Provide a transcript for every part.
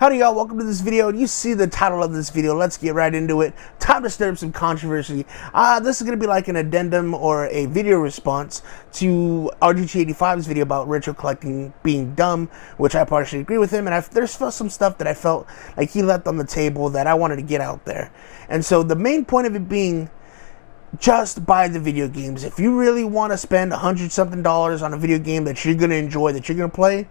Howdy y'all, welcome to this video. You see the title of this video, let's get right into it. Time to stir up some controversy. This is going to be like an addendum or a video response to RGT85's video about retro collecting being dumb, which I partially agree with him, and there's still some stuff that I felt like he left on the table that I wanted to get out there. And so the main point of it being, just buy the video games. If you really want to spend $100-something on a video game that you're going to enjoy, that you're going to play,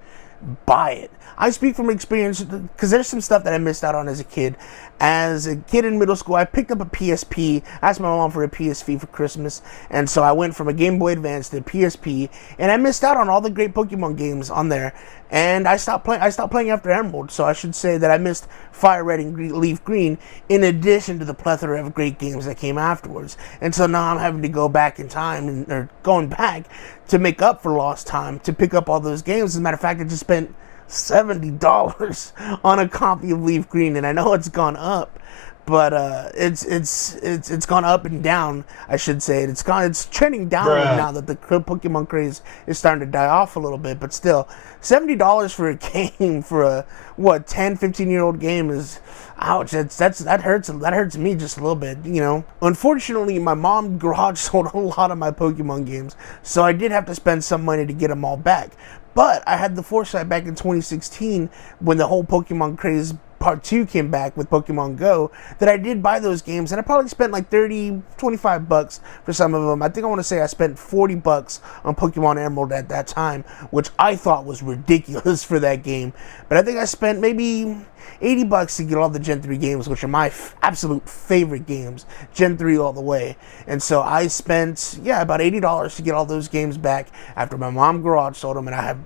buy it. I speak from experience because there's some stuff that I missed out on as a kid. As a kid in middle school, I picked up a PSP. I asked my mom for a PSP for Christmas, and so I went from a Game Boy Advance to a PSP, and I missed out on all the great Pokemon games on there. And I stopped playing after Emerald, so I should say that I missed Fire Red and Leaf Green, in addition to the plethora of great games that came afterwards. And so now I'm having to go back in time, or going back to make up for lost time, to pick up all those games. As a matter of fact, I just spent $70 on a copy of Leaf Green, and I know it's gone up, but it's gone up and down, I should say. It's trending downward now that the Pokemon craze is starting to die off a little bit, but still, $70 for a game, for a 10-15-year-old game is, ouch. That hurts me just a little bit, you know. Unfortunately, my mom garage sold a lot of my Pokemon games, so I did have to spend some money to get them all back. But I had the foresight back in 2016 when the whole Pokemon craze Part 2 came back with Pokemon Go, that I did buy those games, and I probably spent like $25 for some of them. I think I want to say I spent $40 on Pokemon Emerald at that time, which I thought was ridiculous for that game. But I think I spent maybe $80 to get all the Gen 3 games, which are my absolute favorite games, Gen 3 all the way. And so I spent, about $80 to get all those games back after my mom garage sold them, and I have,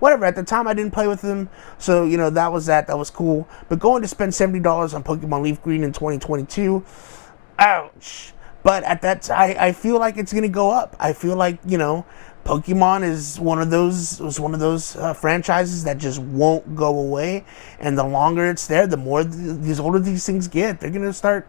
whatever. At the time, I didn't play with them, so, that was cool. But going to spend $70 on Pokemon Leaf Green in 2022, ouch. But at that time, I feel like it's going to go up. I feel like, Pokemon is one of those franchises that just won't go away, and the longer it's there, the more the older these things get. They're gonna start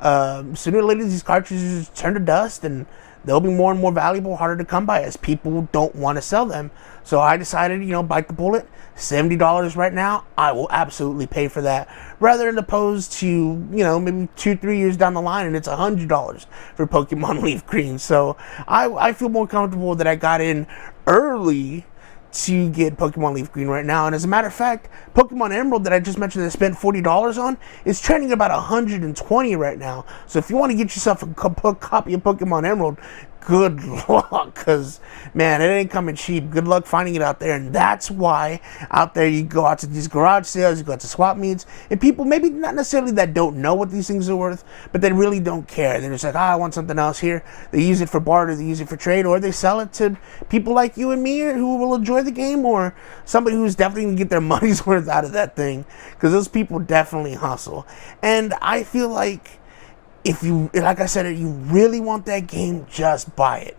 sooner or later. These cartridges turn to dust, and they'll be more and more valuable, harder to come by, as people don't want to sell them. So I decided, bite the bullet. $70 right now, I will absolutely pay for that, rather than opposed to, maybe 2-3 years down the line and it's $100 for Pokemon Leaf Green. So I feel more comfortable that I got in early to get Pokemon Leaf Green right now. And as a matter of fact, Pokemon Emerald that I just mentioned that I spent $40 on is trending about $120 right now. So if you want to get yourself a copy of Pokemon Emerald, good luck, because, man, it ain't coming cheap. Good luck finding it out there. And that's why out there you go out to these garage sales, you go out to swap meets, and people maybe not necessarily that don't know what these things are worth, but they really don't care. They're just like, I want something else here. They use it for barter, they use it for trade, or they sell it to people like you and me who will enjoy the game, or somebody who's definitely going to get their money's worth out of that thing, because those people definitely hustle. And I feel like, if you, like I said, if you really want that game, just buy it.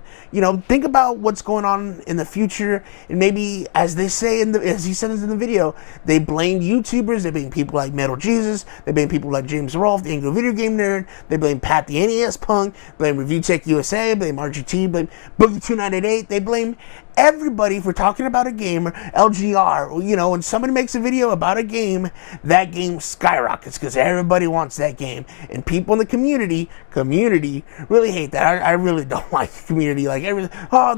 Think about what's going on in the future, and maybe, as they say as he says in the video, they blame YouTubers, they blame people like Metal Jesus, they blame people like James Rolfe, the Angry Video Game Nerd, they blame Pat the NES Punk, blame Review Tech USA, blame RGT, blame Boogie2988, they blame everybody for talking about a game, LGR. When somebody makes a video about a game, that game skyrockets because everybody wants that game. And people in the community really hate that. I really don't like the community. Like,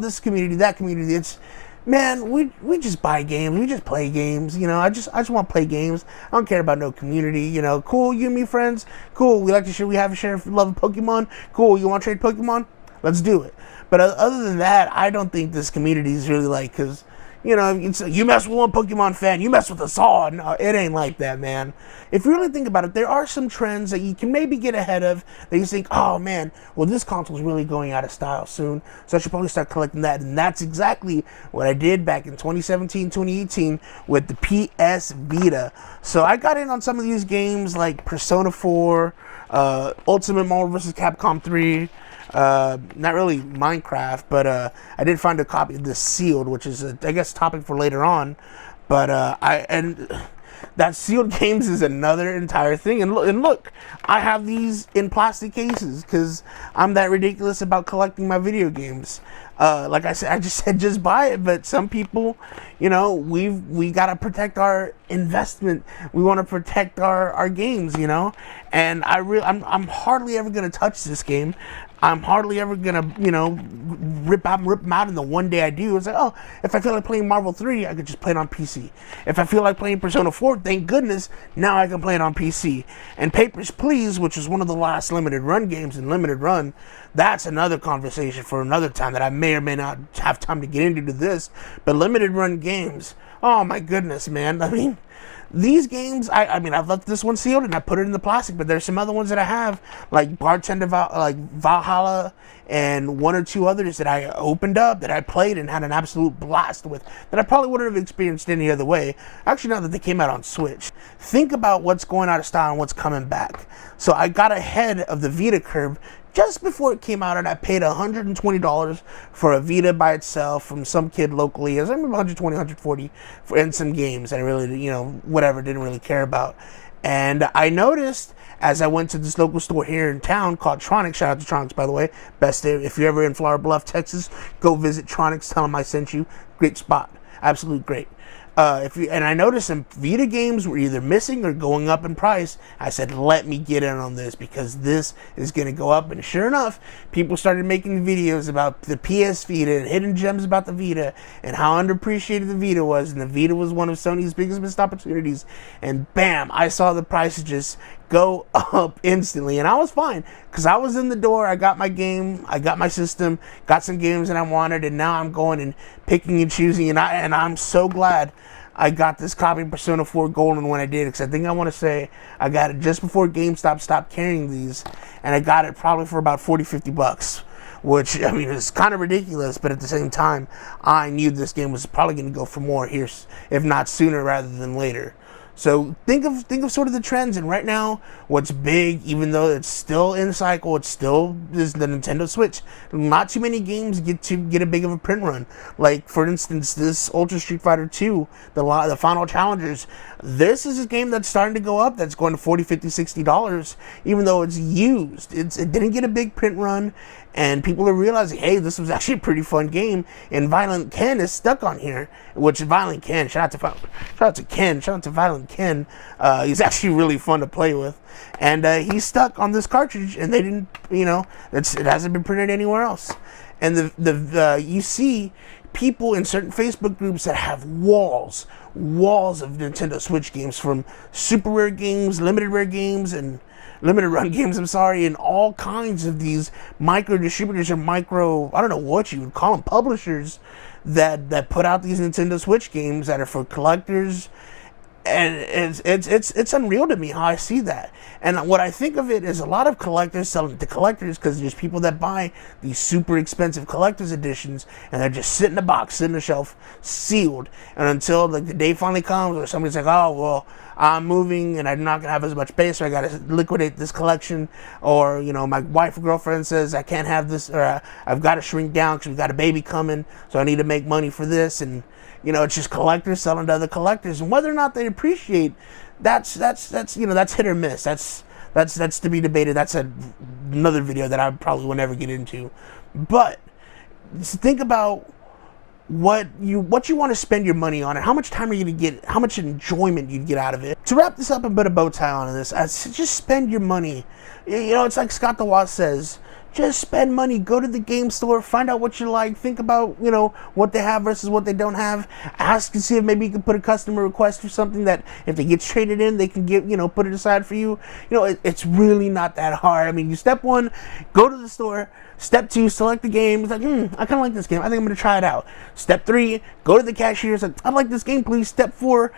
this community, that community. It's, man, we just buy games. We just play games. I just want to play games. I don't care about no community. Cool, you and me friends. Cool, we have a share love of Pokemon. Cool, you want to trade Pokemon? Let's do it. But other than that, I don't think this community is really like, because, you mess with one Pokemon fan, you mess with us all. No, it ain't like that, man. If you really think about it, there are some trends that you can maybe get ahead of, that you think, oh man, well, this console's really going out of style soon, so I should probably start collecting that. And that's exactly what I did back in 2017, 2018 with the PS Vita. So I got in on some of these games like Persona 4, Ultimate Marvel vs. Capcom 3, not really Minecraft, but I did find a copy of this sealed, which is I guess topic for later on. But that sealed games is another entire thing. And look, I have these in plastic cases because I'm that ridiculous about collecting my video games. Like I said, I just said just buy it, but some people, we gotta protect our investment. We want to protect our games, and I'm hardly ever gonna touch this game. I'm hardly ever gonna, rip them out. And the one day I do, it's like, oh, if I feel like playing Marvel 3, I could just play it on PC. If I feel like playing Persona 4, thank goodness, now I can play it on PC. And Papers, Please, which was one of the last limited run games in limited run, that's another conversation for another time that I may or may not have time to get into this. But limited run games, oh my goodness, man. I mean, these games, I've left this one sealed and I put it in the plastic, but there's some other ones that I have, like Valhalla, and one or two others that I opened up, that I played and had an absolute blast with, that I probably wouldn't have experienced any other way. Actually, now that they came out on Switch, think about what's going out of style and what's coming back. So I got ahead of the Vita curve just before it came out, and I paid $120 for a Vita by itself from some kid locally. I remember 120, 140 in some games that I really, didn't really care about. And I noticed as I went to this local store here in town called Tronics. Shout out to Tronics, by the way. Best day. If you're ever in Flower Bluff, Texas, go visit Tronics. Tell them I sent you. Great spot. Absolute great. And I noticed some Vita games were either missing or going up in price. I said, let me get in on this because this is going to go up. And sure enough, people started making videos about the PS Vita and hidden gems about the Vita and how underappreciated the Vita was. And the Vita was one of Sony's biggest missed opportunities. And bam, I saw the prices just go up instantly. And I was fine because I was in the door. I got my game. I got my system. Got some games that I wanted. And now I'm going and picking and choosing. And I'm so glad I got this copy of Persona 4 Golden when I did, because I think I want to say I got it just before GameStop stopped carrying these, and I got it probably for about $40-50, which, is kind of ridiculous, but at the same time, I knew this game was probably going to go for more here, if not sooner rather than later. So think of sort of the trends, and right now, what's big, even though it's still in cycle, it's still is the Nintendo Switch. Not too many games get a big of a print run. Like for instance, this Ultra Street Fighter 2, the Final Challengers. This is a game that's starting to go up. That's going to $40, $50, $60, even though it's used. It didn't get a big print run. And people are realizing, hey, this was actually a pretty fun game. And Violent Ken is stuck on here. Which Violent Ken, shout out to Violent Ken. He's actually really fun to play with. And he's stuck on this cartridge, and they didn't, it hasn't been printed anywhere else. And you see people in certain Facebook groups that have walls of Nintendo Switch games, from super rare games, limited rare games, and limited run games, and all kinds of these micro distributors or I don't know what you would call them, publishers that put out these Nintendo Switch games that are for collectors. And it's unreal to me how I see that. And what I think of it is a lot of collectors selling to collectors, because there's people that buy these super expensive collector's editions and they're just sitting in a box, sitting on the shelf, sealed. And until the day finally comes where somebody's like, oh, well, I'm moving and I'm not gonna have as much space, so I gotta liquidate this collection. Or my wife or girlfriend says I can't have this, or I've got to shrink down because we've got a baby coming, so I need to make money for this. And it's just collectors selling to other collectors, and whether or not they appreciate, that's hit or miss. That's to be debated. That's another video that I probably will never get into. But think about what you want to spend your money on, and how much time are you going to get, how much enjoyment you'd get out of it. To wrap this up and put a bow tie on this, just spend your money. It's like Scott the Wasp says, just spend money. Go to the game store, find out what you like, think about what they have versus what they don't have. Ask and see if maybe you can put a customer request for something that if they get traded in, they can put it aside for you. It's really not that hard. Step one, go to the store. Step two, select the game. It's like, I kind of like this game. I think I'm going to try it out. Step three, go to the cashier. It's like, I like this game, please. Step four,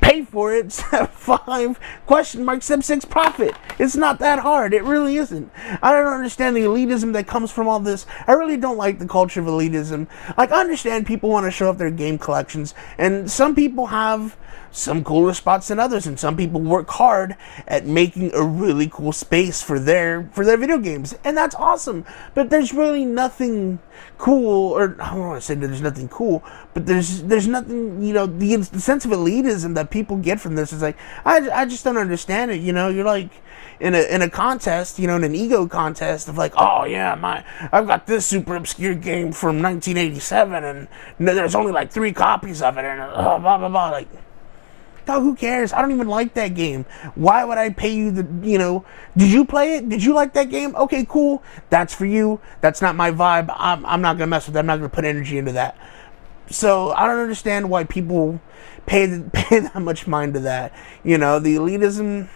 pay for it. Step 5, question mark. Step 6, profit. It's not that hard. It really isn't. I don't understand the elitism that comes from all this. I really don't like the culture of elitism. Like, I understand people want to show off their game collections, and some people have some cooler spots than others, and some people work hard at making a really cool space for their video games, and that's awesome. But there's really nothing cool, or I don't want to say that there's nothing cool, but there's nothing, the sense of elitism that people get from this. It's like, I just don't understand it. You know, you're like in a contest, you know, in an ego contest of like, oh yeah, I've got this super obscure game from 1987, and there's only like 3 copies of it, and blah blah blah. Like, dog, who cares? I don't even like that game. Why would I pay you you know, did you play it? Did you like that game? Okay, cool. That's for you. That's not my vibe. I'm not gonna mess with that. I'm not gonna put energy into that. So I don't understand why people pay that much mind to that. You know, the elitism,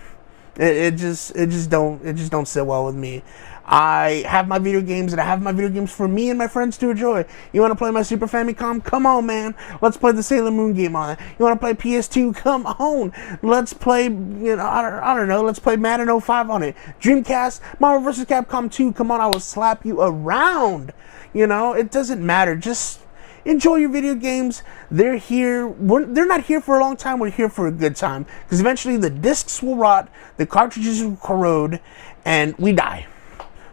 it just don't sit well with me. I have my video games, and I have my video games for me and my friends to enjoy. You want to play my Super Famicom? Come on, man. Let's play the Sailor Moon game on it. You want to play PS2? Come on. Let's play, you know, I don't know. Let's play Madden 05 on it. Dreamcast, Marvel vs. Capcom 2. Come on, I will slap you around. You know, it doesn't matter. Just enjoy your video games. They're here. They're not here for a long time. We're here for a good time. Because eventually the discs will rot, the cartridges will corrode, and we die.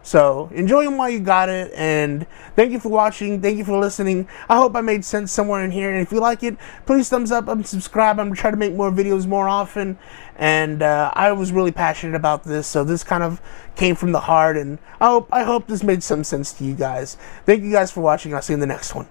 So enjoy them while you got it, and thank you for watching. Thank you for listening. I hope I made sense somewhere in here, and if you like it, please thumbs up and subscribe. I'm trying to make more videos more often, and I was really passionate about this, so this kind of came from the heart, and I hope this made some sense to you guys. Thank you guys for watching. I'll see you in the next one.